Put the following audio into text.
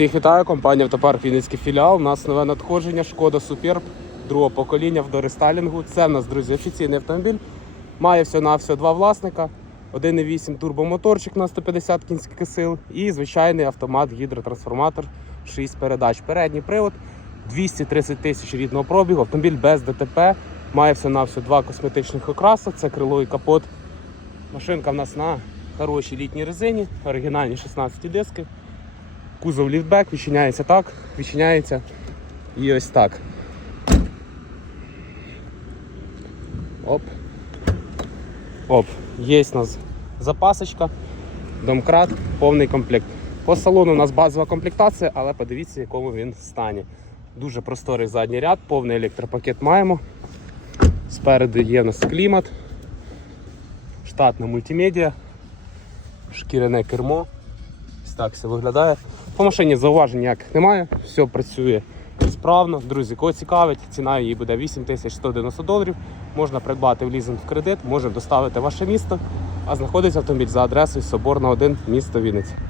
Всіх вітаю, компанія Автопарк Вінницький філіал. У нас нове надходження, шкода Суперб другого покоління в дорестайлінгу. Це в нас, друзі, офіційний автомобіль. Має всього на всього два власника. 1,8 турбомоторчик на 150 кінських сил і звичайний автомат гідротрансформатор 6 передач. Передній привод 230 тисяч рідного пробігу. Автомобіль без ДТП. Має всього на всього два косметичних окраси. Це крило і капот. Машинка в нас на хорошій літній резині, оригінальні 16 диски. Кузов ліфтбек відчиняється так, відчиняється і ось так. Оп. Оп. Є у нас запасочка, домкрат, повний комплект. По салону у нас базова комплектація, але подивіться, в якому він стані. Дуже просторий задній ряд, повний електропакет маємо. Спереду є у нас клімат, штатна мультимедіа, шкіряне кермо. Ось так все виглядає. По машині зауважень ніяких немає, все працює справно. Друзі, кого цікавить, ціна її буде 8190 доларів. Можна придбати в лізинг в кредит, можемо доставити ваше місто, а знаходиться автомобіль за адресою Соборна 1, місто Вінниця.